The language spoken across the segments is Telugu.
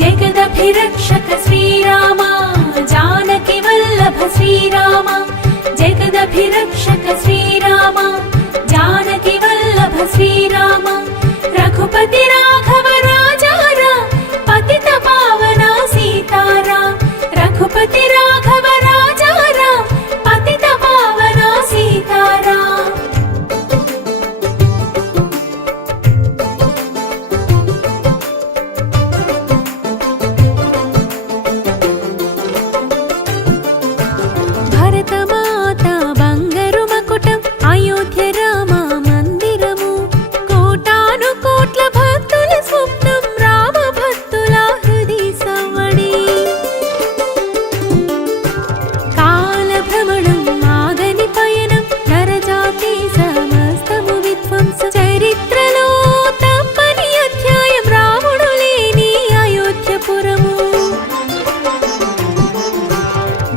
जगदभिरक्षक श्रीराम जानकी वल्लभ श्रीराम जगदभिरक्षक श्रीराम जानकी वल्लभ श्रीराम रघुपति राघव राजा राम पतित पावना सीताराम रघुपति राघव राजा राम पतित पावना सीताराम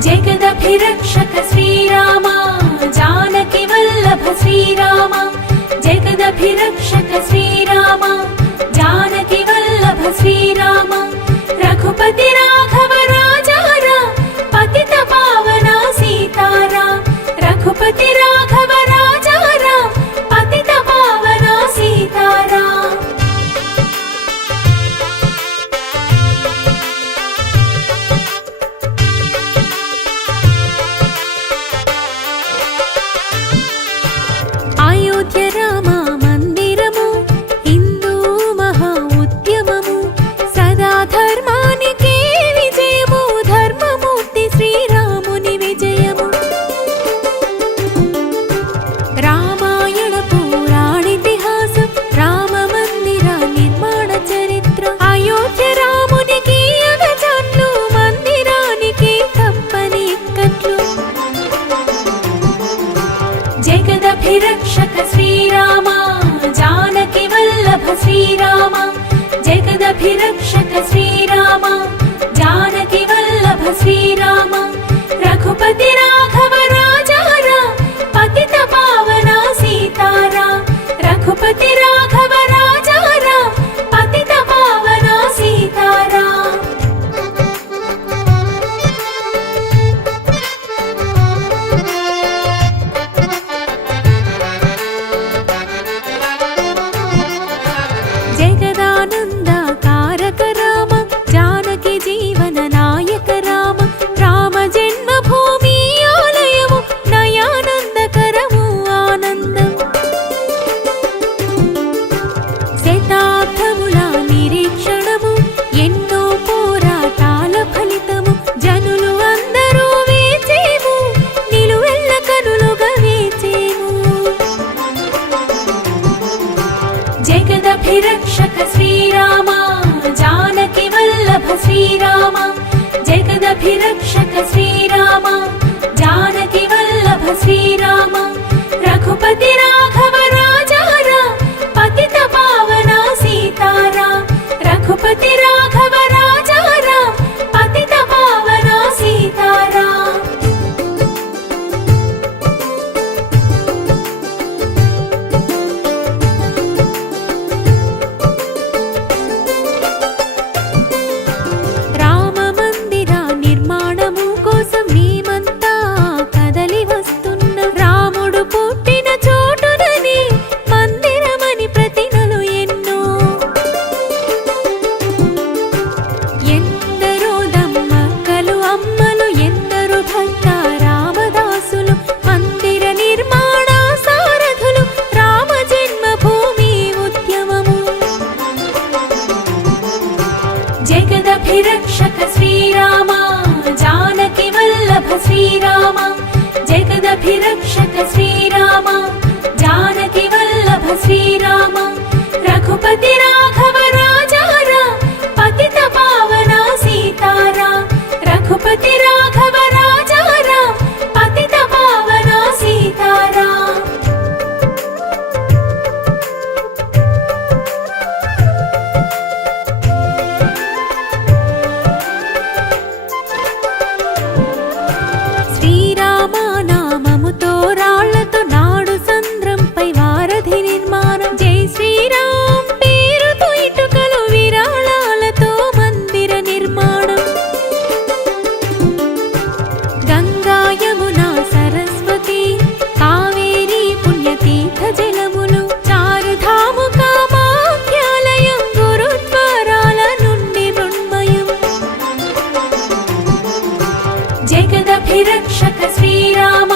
जगदभिरक्षक श्रीराम जानकी वल्लभ श्रीराम जगदभिरक्षक श्रीराम जानकी वल्लभ श्रीराम रघुपति राघव राजा राम पतित पावना सीताराम रघुपति राघव राजा राम पतित पावना सीताराम जगदभिरक्षक श्रीराम जानकी वल्लभ श्रीराम जगदभिरक्षक श्रीराम जानकी वल्लभ श्रीराम रघुपति राघव राजा राम पतित पावना सीताराम रघुपति राघव राजा राम पतित पावना सीताराम जगदभिरक्षक श्रीराम जानकी वल्लभ श्रीराम जगदभिरक्षक श्रीराम जानकी वल्लभ श्रीराम रघुपति राघव राजा राम पतित पावना सीताराम रघुपति राघव राजा राम पतित पावना सीताराम రామ మందిర నిర్మాణము కోసం जगदभिरक्षक श्रीराम जानकी वल्लभ श्रीराम रघुपति राघव राजा राम पतित पावना सीताराम रघुपति राघव राजा राम पतित पावना सीताराम శ్రీరామనామముతో రాళ్లతో నాడు సంద్రంపై వారధి నిర్మాణం జై శ్రీరామ్ పేరుతో ఇటుకలు విరాళాలతో మందిర నిర్మాణం గంగా యమునా సరస్వతి కావేరీ పుణ్యతీర్థ జలములు చారుధాము కామాఖ్యాలయం గురుద్వారాల నుండి మృణ్మయం जगदभिरक्षक श्रीराम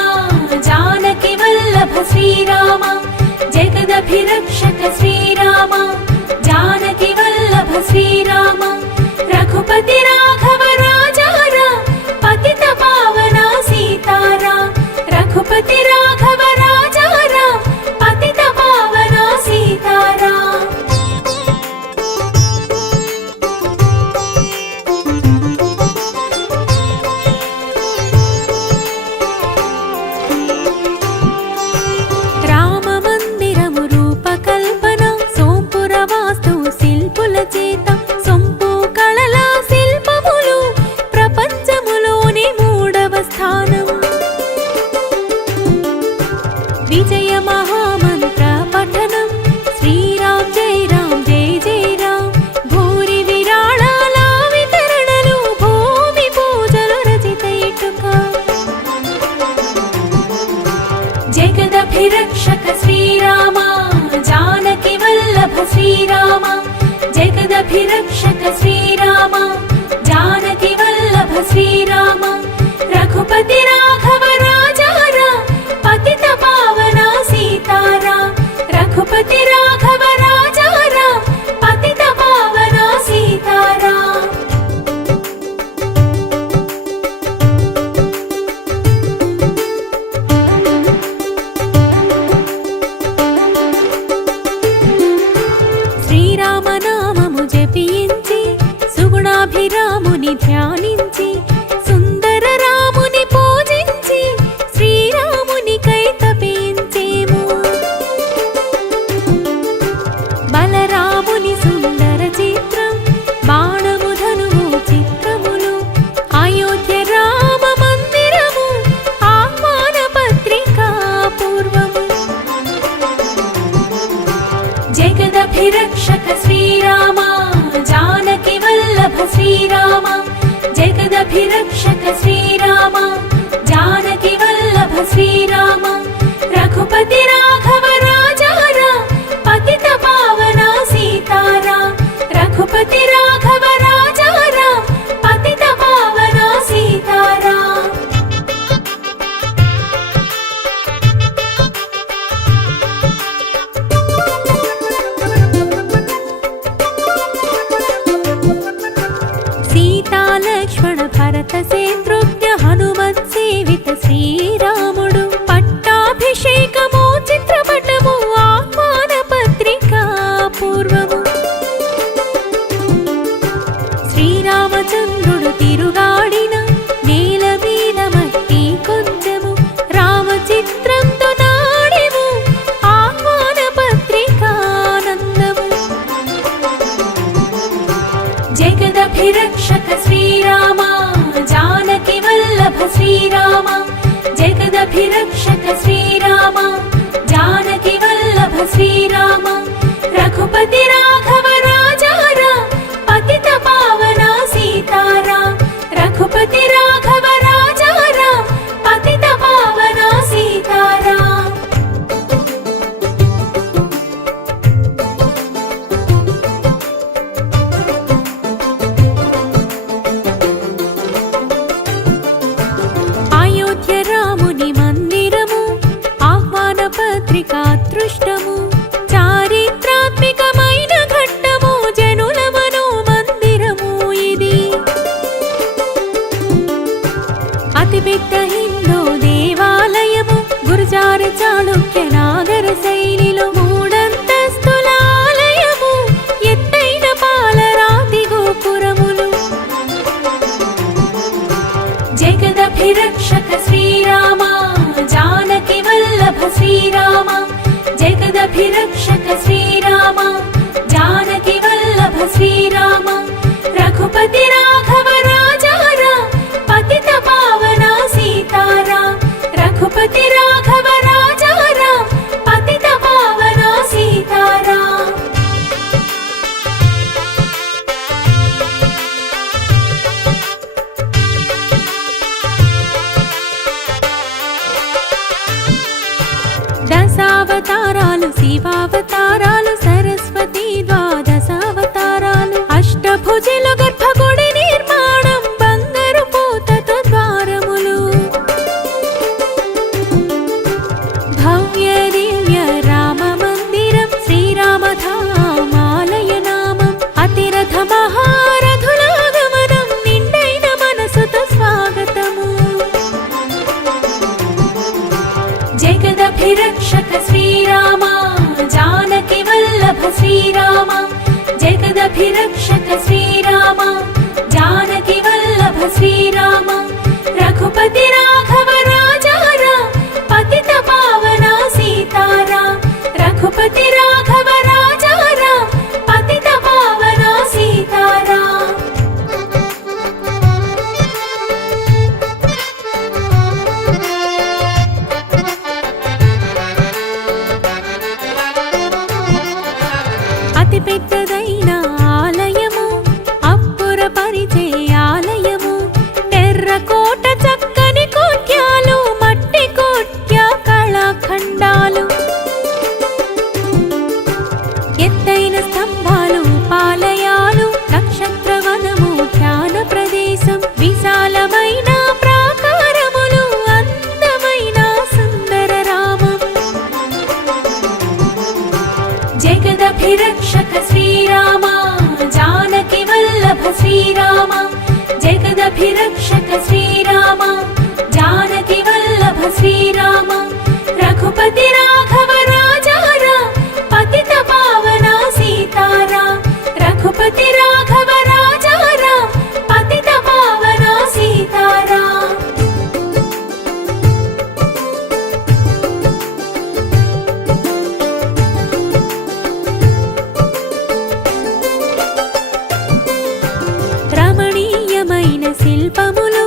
जानकी वल्लभ श्रीराम जगदभिरक्षक श्रीराम जानकी वल्लभ श्रीराम रघुपति राघव राजा राम पतित पावना सीताराम रघुपति राघव राजा राम पतित पावना सीताराम రామ మందిరము రూపకల్పన సోంపుర వాస్తు శిల్పుల చేత సొంపు కళల శిల్పములు ప్రపంచములోని మూడవ స్థానం విజయ మహామంత్ర పఠనం శ్రీరామ్ జై రామ్ జై జై రామ్ భూరి విరాళాల వితరణలు భూమి పూజలు రచిత ఇటుక जगदभिरक्षक श्रीराम जानकी वल्लभ श्रीराम जगदभिरक्षक श्रीराम जानकी वल्लभ श्रीराम रघुपति राघव राजा राम पतित पावना सीताराम रघुपति राघव राजा राम पतित पावना सीताराम శ్రీరామనామము జపించి సుగుణాభిరాముని ధ్యానించి సుందర రాముని పూజించి శ్రీరామునికై తపించేము బలరాముని సుందర చిత్రం బాణము ధనువు చిత్రములు అయోధ్య రామ మందిరము ఆహ్వాన పత్రికా పూర్వము जगदभिरक्षक श्रीराम जानकी वल्लभ श्रीराम जगदभिरक्षक श्रीराम जानकी वल्लभ श्रीराम रघुपति राघव राजा राम पतित पावना सीताराम रघुपति राघव राजा राम पतित पावना सीताराम సీతా లక్ష్మణ భరత శత్రుఘ్న హనుమత్ సేవిత శ్రీరాముడు పట్టాభిషేకము చిత్రపటము ఆహ్వాన పత్రికా పూర్వము శ్రీరామచంద్రుడు తిరుగాడిన నేల మీద మట్టి కొంచెము రామ చిత్రంతో నాడెము ఆహ్వాన పత్రికానందము जगदभिरक्षक श्रीराम जानकी वल्लभ श्रीराम जगदभिरक्षक श्रीराम जानकी वल्लभ श्रीराम रघुपति राघव राजा राम पतित पावना सीताराम रघुपति राघव राजा राम पतित पावना सीताराम అయోధ్య రాముని మందిరము శ్రీరామ జానకి వల్లభ శ్రీరామ రఘుపతి రాఘవ రాజా రామ పతిత పావన సీతారామ రఘుపతి రాఘవ రాజా రామ పతిత పావన సీతారామ దశావతారాలు శివావతారాలు సరస్వతి ద్వాదశావతారాలు అష్టభుజులు గర్భగుడి నిర్మాణం బంగారు పూతతో ద్వారములు భవ్య దివ్య రామ మందిరం శ్రీరామధామాలయ నామం అతిరథ మహారథులాగమనం నిండైన మనసుతో స్వాగతము జగదభిరక్షక శ్రీరామ జానకి వల్లభ శ్రీరామ జగదభిరక్షక శ్రీరామ జానకి వల్లభ శ్రీరామ రఘుపతి రాఘవ రాజా రామ పతిత పావన సీతారామ రఘుపతి రాఘవ రాజా రామ పతిత పావన సీతారామ అతి పెద్దదైన ఆలయము అప్పురపరిచే ఆలయము ఎర్రకోట చక్కని కోట్యాలు మట్టి కోట్య కళాఖండాలు ఎత్తైన స్తంభాలు పాలయాలు నక్షత్రవనము ధ్యాన ప్రదేశం విశాలమైన ప్రాకారములు అందమైన సుందర రామం జగదభిరక్షక శ్రీరామ జానకి వల్లభ శ్రీరామ జగదభిరక్షక శ్రీరామ జానకి వల్లభ శ్రీరామ రఘుపతి రాఘవ రాజా రామ పతిత పావన సీతారామ రఘుపతి రాఘవ రాజా రామ పతిత పావన సీతారామ రమణీయమైన శిల్పములు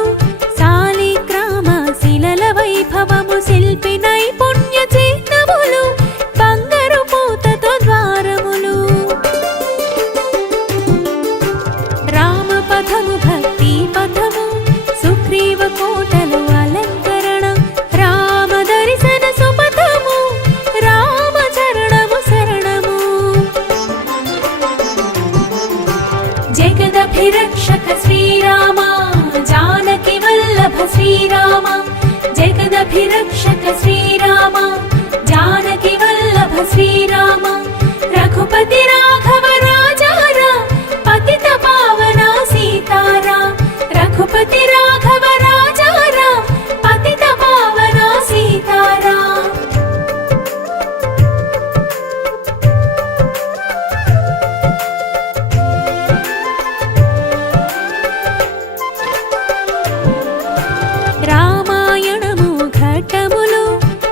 శాలిగ్రామ శిలల వైభవము శిల్పి నైపుణ్య చిహ్నములు బంగారు పూతతో ద్వారములు రామ పథము భక్తి పథము సుగ్రీవ కోటలు అలంకరణ రామ దర్శన సుపథము రామ చరణము శరణము జగదభిరక్షక శ్రీరామ జానకి వల్లభ శ్రీరామ జగదభిరక్షక శ్రీరామ జానకి వల్లభ శ్రీరామ రఘుపతి రాఘవ రాజా రామ పతిత పావన సీతారామ రఘుపతి రాఘవ రాజా రామ పతిత పావన సీతారామ రామాయణము ఘట్టములు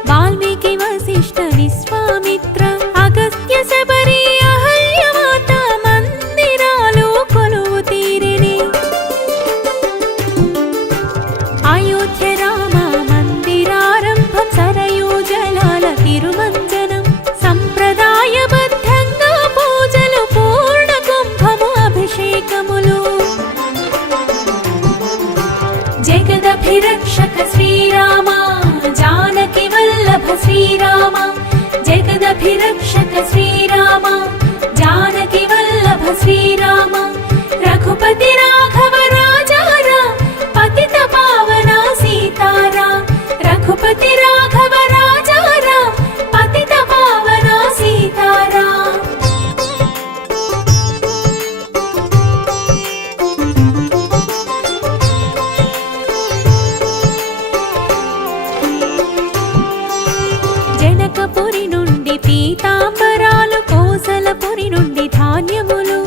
వాల్మీకి వశిష్ఠ విశ్వామిత్ర అగస్త్య శబరి అహల్యమాత మందిరాలు కొలువు తీరిని అయోధ్య రామ మందిరారంభం సరయూ జలాల తిరుమంజనం సంప్రదాయబద్ధంగా పూజలు పూర్ణ కుంభము అభిషేకములు జగదభిరక్షక శ్రీరామ జానకి వల్లభ శ్రీరామ జగదభిరక్షక శ్రీరామ జానకి వల్లభ శ్రీరామ రఘుపతి రాఘవ రాజా రామ పతిత పావన సీతారామ రఘుపతి రాఘవ రాజా రామ పతిత పావన సీతారామ జనకపురి నుండి పీతాంబరాలు కోసలపురి నుండి ధాన్యములు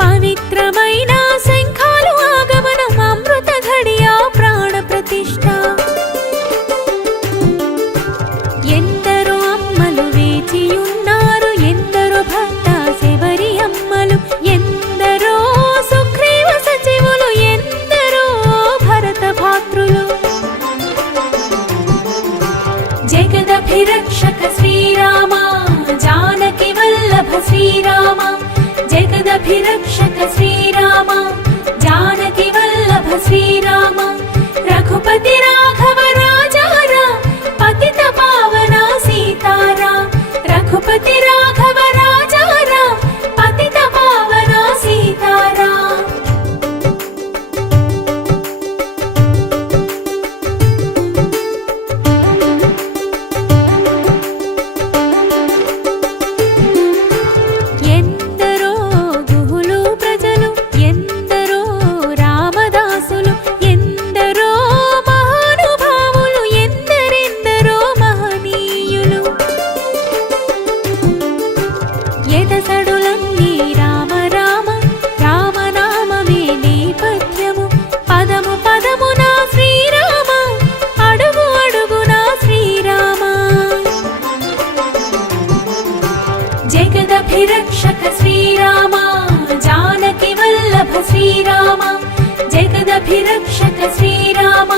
పవిత్రమైన శంఖాలు ఆగమనం అమృత ఘడియ ప్రాణ ప్రతిష్ఠ ఎందరో అమ్మలు వేచియున్నారు ఎందరో जगदभिरक्षक श्रीराम जानकी वल्लभ श्रीराम जगदभिरक्षक श्रीराम जानकी वल्लभ श्रीराम रघुपति राघव राजा राम पतित पावना सीताराम रघुपति राघव राजा राम पतित पावना सीताराम ఎందరో గుహులు ప్రజలు ఎందరో రామదాసులు ఎందరో మహానుభావులు ఎందరెందరో మహనీయులు ఎదసడులన్నీ రామ రామ రామనామమే నేపథ్యము పదము పదమున శ్రీరామ అడుగు అడుగున శ్రీరామ जगदभिरक्षक श्रीराम जानकी वल्लभ श्रीराम जगदभिरक्षक श्रीराम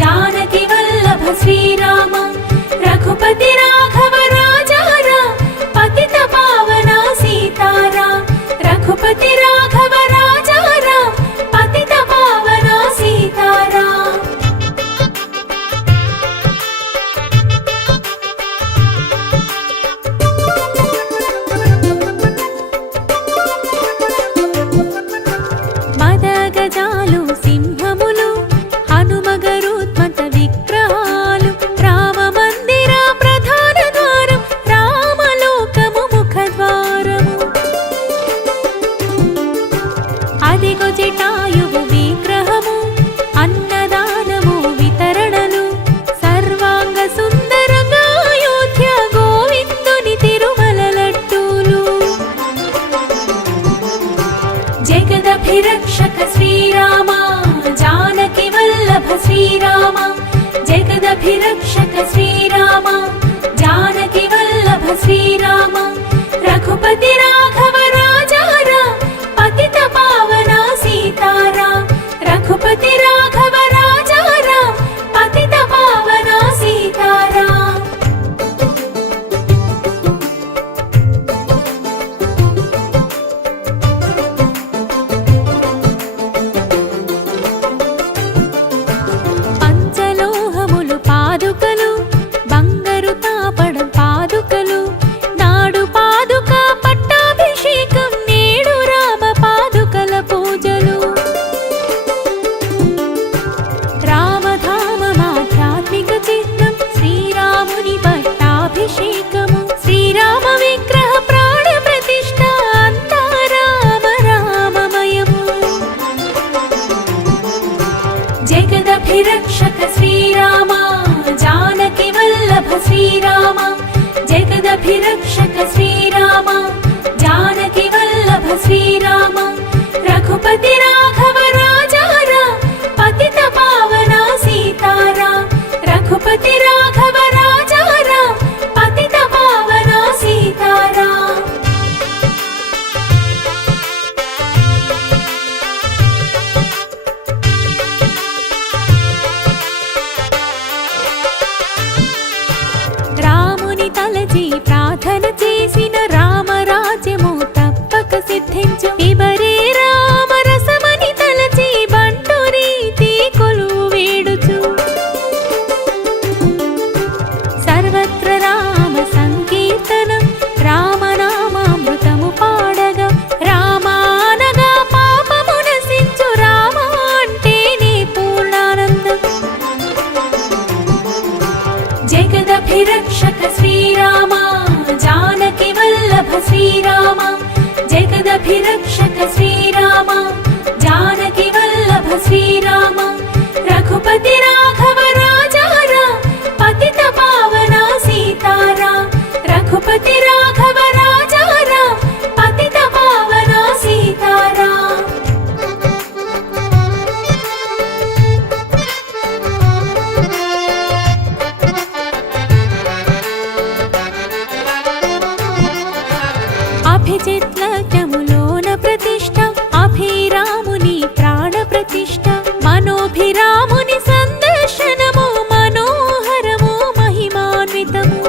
जानकी वल्लभ श्रीराम रघुपति राघव राजा राम पतित पावना सीताराम रघुपति राघव राजा राम पतित पावना सीताराम మదగజాలు సింహములు హనుమగరుత్మత విగ్రహాలు రామ మందిర ప్రధాన ద్వారం రామలోకము ముఖద్వారము అదిగో జటాయువు విగ్రహము అన్నదానము వితరణలు సర్వాంగ సుందరంగా అయోధ్య గోవిందుని తిరుమల లడ్డూలు जगदभिरक्षक श्रीराम जानकी वल्लभ श्रीराम जगदभिरक्षक श्रीराम जानकी वल्लभ श्रीराम रघुपति राघव राजा राम पतित पावना सीताराम रघुपति राघव राजा राम पतित पावना सीताराम పంచలోహములు పాదుకలు బంగారు తాపడం పాదుకలు నాడు పాదుక పట్టాభిషేకం నేడు రామ పాదుకల పూజలు రామధామమాధ్యాత్మిక చిహ్నం శ్రీరాముని పట్టాభిషేకము శ్రీరామ విగ్రహ ప్రాణ ప్రతిష్ఠ అంతా రామ రామమయము जगदभिरक्षक श्रीराम जानकी वल्लभ श्रीराम जगदभिरक्षक श्रीराम जानकी वल्लभ श्रीराम रघुपति राघव राजा राम पतित पावना सीताराम रघुपति राघव राजा राम पतित पावना सीताराम రాముని తలచి ప్రార్థన చేసిన రామరాజ్యము తప్పక సిద్ధించు ఇబరే రామ రసమని తలచి బంటు రీతి కొలువు వేడుచు సర్వత్ర రామ సంకీర్తనం రామనామామృతము పాడగా రామానగా పాపము నశించు రామ అంటేనే పూర్ణానందం जगदभिरक्षक श्रीराम जानकी वल्लभ श्रीराम जगदभिरक्षक श्रीराम जानकी वल्लभ श्रीराम रघुपति राघव राजा राम पतित पावना सीताराम रघुपति राघव राजा राम पतित पावना सीताराम అభిజిత్లములోన ప్రతిష్ఠ అభిరాముని ప్రాణ ప్రతిష్ఠ మనోభిరాముని సందర్శనము మనోహరము మహిమాన్వితము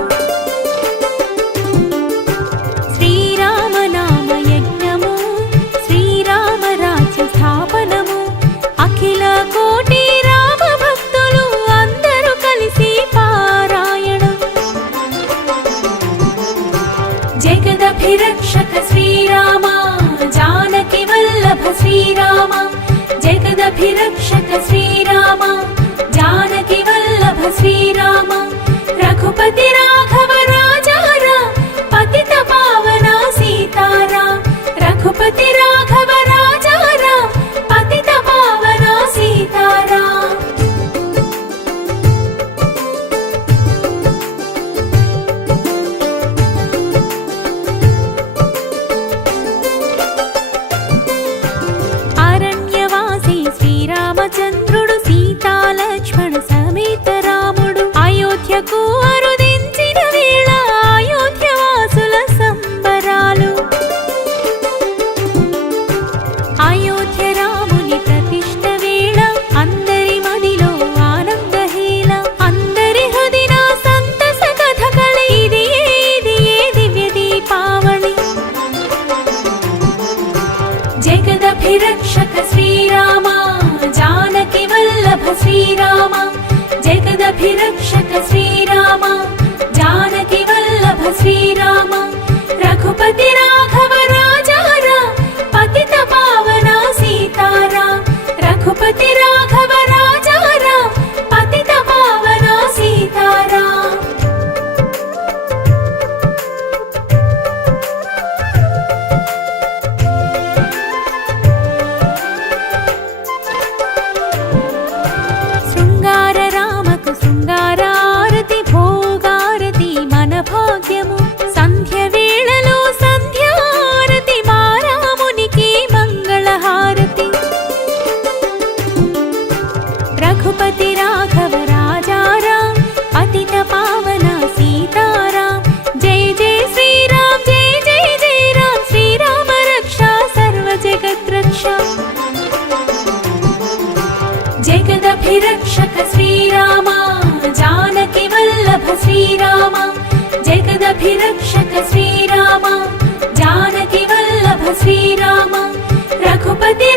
जगदभिरक्षक श्रीराम जानकी वल्लभ श्रीराम जगदभिरक्षक श्रीराम जानकी वल्लभ श्रीराम रघुपति राघव राजा राम पतित पावना सीताराम रघुपति राघव राजा राम पतित पावना सीताराम అరణ్యవాసి శ్రీరామచంద్రుడు సీతా లక్ష్మణ సమేత రాముడు అయోధ్యకు అరుదించిన వేళ అయోధ్యవాసుల సంబరాలు అయోధ్య రాముని ప్రతిష్ఠ వేళ అందరి మదిలో ఆనందహేళ అందరి హృదిన సంతస కథకళి ఇది ఏ దివ్య దీపావళి जगदभिरक्षक श्रीराम जानकी वल्लभ श्रीराम जगदभिरक्षक श्रीराम जानकी वल्लभ श्रीराम रघुपति राघव राजा राम पतित पावना सीताराम रघुपति राघव राजा राम पतित पावना सीताराम శృంగార రామకు శృంగారారతి భోగారతి మన భాగ్యము సంధ్య వేళలో సంధ్యారతి మా రామునికి మంగళహారతి రఘుపతి రాఘవ రాజా రామ్ పతిత పావన సీతారాం జయ జయ శ్రీరామ్ జయ జయ జయ రామ్ శ్రీరామ రక్షా సర్వ జగత్ రక్షా जगदभिरक्षक श्रीराम जानकी वल्लभ श्रीराम जगदभिरक्षक श्रीराम जानकी वल्लभ श्रीराम रघुपति